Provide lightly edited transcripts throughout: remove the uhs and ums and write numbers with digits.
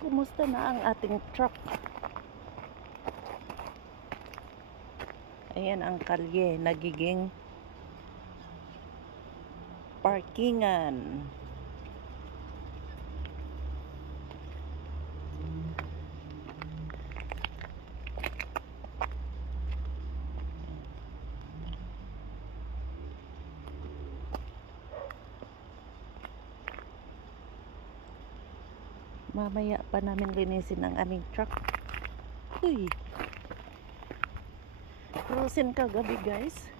Kumusta na ang ating truck? Ayan ang kalye, nagiging parkingan. Mamaya pa namin linisin ang aming truck. Uy! Frozen kagabi, guys.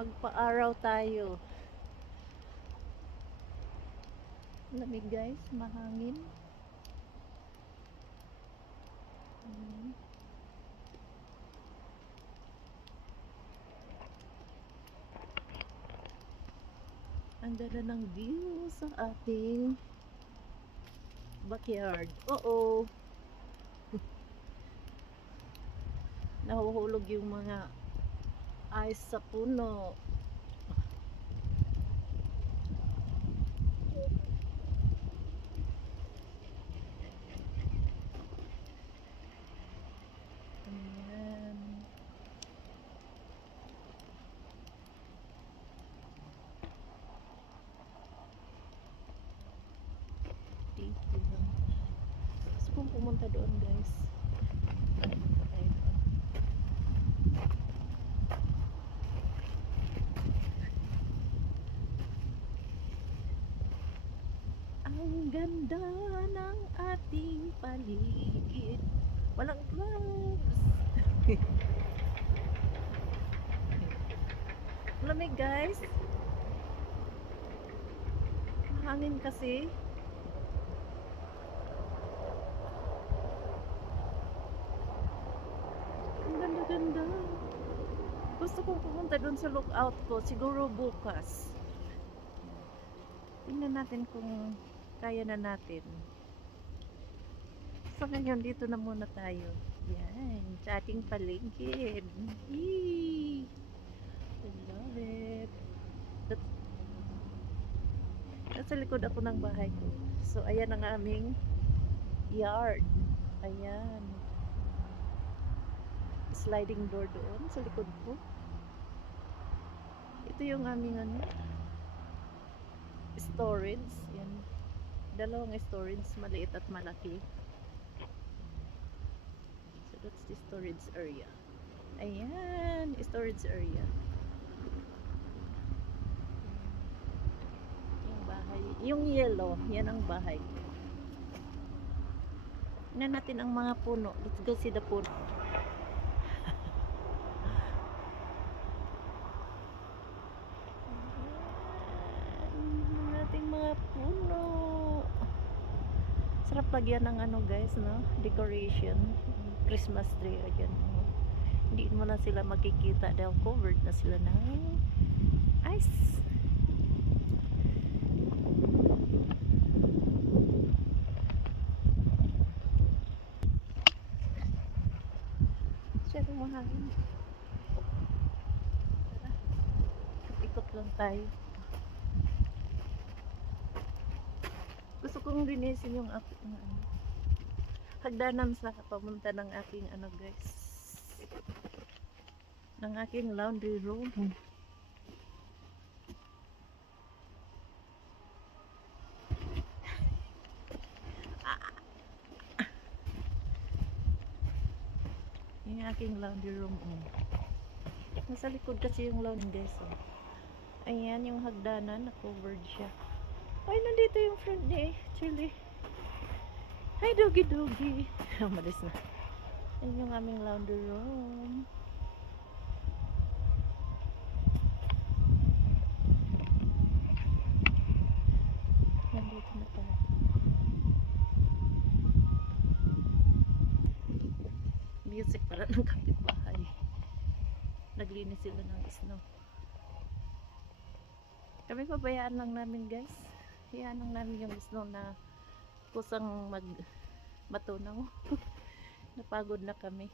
Magpa-araw tayo. Lamig guys, mahangin. Ang ganda ng view sa ating backyard. Oo. Nahuhulog yung mga ice sa puno. Ayan. Dito lang. Gusto kong pumunta doon guys. Ang ganda ng ating paligid. Walang clouds. Lamig guys. Hangin kasi. Ang ganda-ganda. Gusto kong pumunta doon sa lookout ko. Siguro bukas. Tingnan natin kung kaya na natin. So ngayon dito na muna tayo. Yan, sa ating paligid. Eee! I love it. Nasa likod ako ng bahay ko. So ayan ang aming yard. Ayan. Sliding door doon sa likod ko. Ito yung aming ano, storage. Yan. Dalawang storage, maliit at malaki. So that's the storage area. Ayan, storage area. Yung bahay, yung yellow, yan ang bahay. Tingnan natin ang mga puno. Let's go see the puno. Mga puno. Sarap lagyan ng ano guys, no? Decoration. Christmas tree. Ayan, no? Hindi mo na sila makikita dahil covered na sila ng ice. Siya kumahangin. Tara. Ikot lang tayo. Gusto kong linisin yung aking hagdanan sa pamunta ng aking ano guys, ng aking laundry room. Yung aking laundry room. Nasa likod kasi yung laundry guys. Ayan yung hagdanan, na-covered siya. Ay, nandito yung friend ni Chili. Hi, doggy doggy. Malis na. Ayun yung aming laundry room. Nandito na tayo. Music para ng kapitbahay. Naglinis sila ng snow. Kami pabayaan lang namin guys. Hayaan lang namin yung snow na kusang matunaw. Napagod na kami.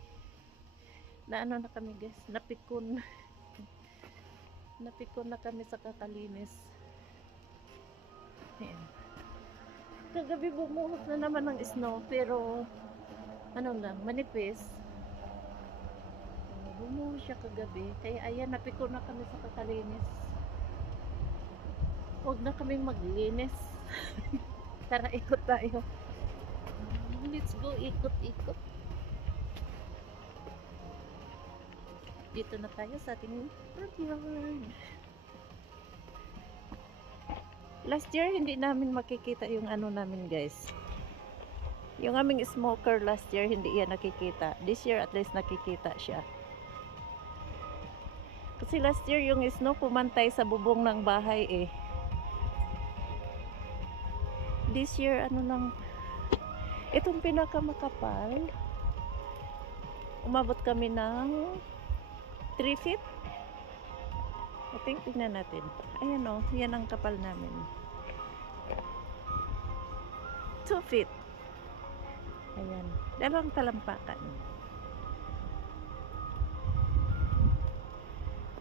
Naano na kami guys, napikon. Napikon na kami sa kakalinis. Ayan. Kagabi bumuhos na naman ng snow pero ano lang, manipis. Bumuhos siya kagabi. Kaya ayan, napikon na kami sa kakalinis. Huwag na kaming maglinis. Tara, ikot tayo. Let's go, ikot-ikot. Dito na tayo sa ating front yard. Last year, hindi namin makikita yung ano namin guys. Yung aming smoker last year, hindi yan nakikita. This year, at least nakikita siya. Kasi last year yung snow pumantay sa bubong ng bahay eh. This year ano lang, itong pinakamakapal, umabot kami ng 3 feet. I think, tingnan natin. Ayan o, yan ang kapal namin. 2 feet. Ayan, dalawang talampakan.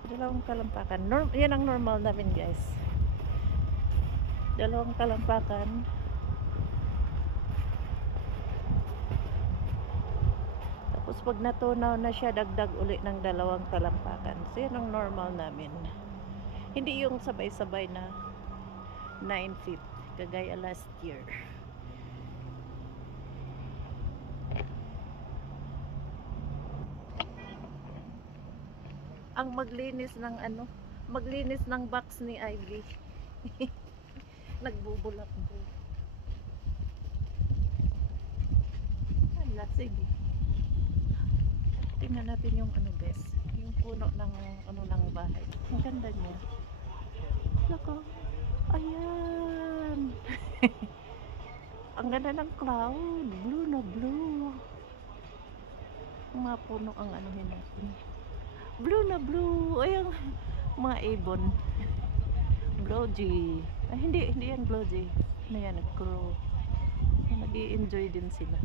Dalawang talampakan. Yan ang normal namin guys. Dalawang talampakan. Tapos pag natunaw na siya, dagdag uli ng dalawang talampakan. So yan ang normal namin. Hindi yung sabay-sabay na 9 feet. Kagaya last year. Ang maglinis ng ano, maglinis ng box ni Ivy. Nagbubulak-bu. Hala, sige. Tingnan natin yung ano guys, yung puno ng ano ng bahay. Ang ganda niya. Lako. Ayan. Ang ganda ng cloud, blue na blue. Ang mga puno ang ano natin. Blue na blue. Ayun, mga ibon. Blowjay. Ay, hindi yan blowjay. Ano yan, crow. Nag-i-enjoy din sila.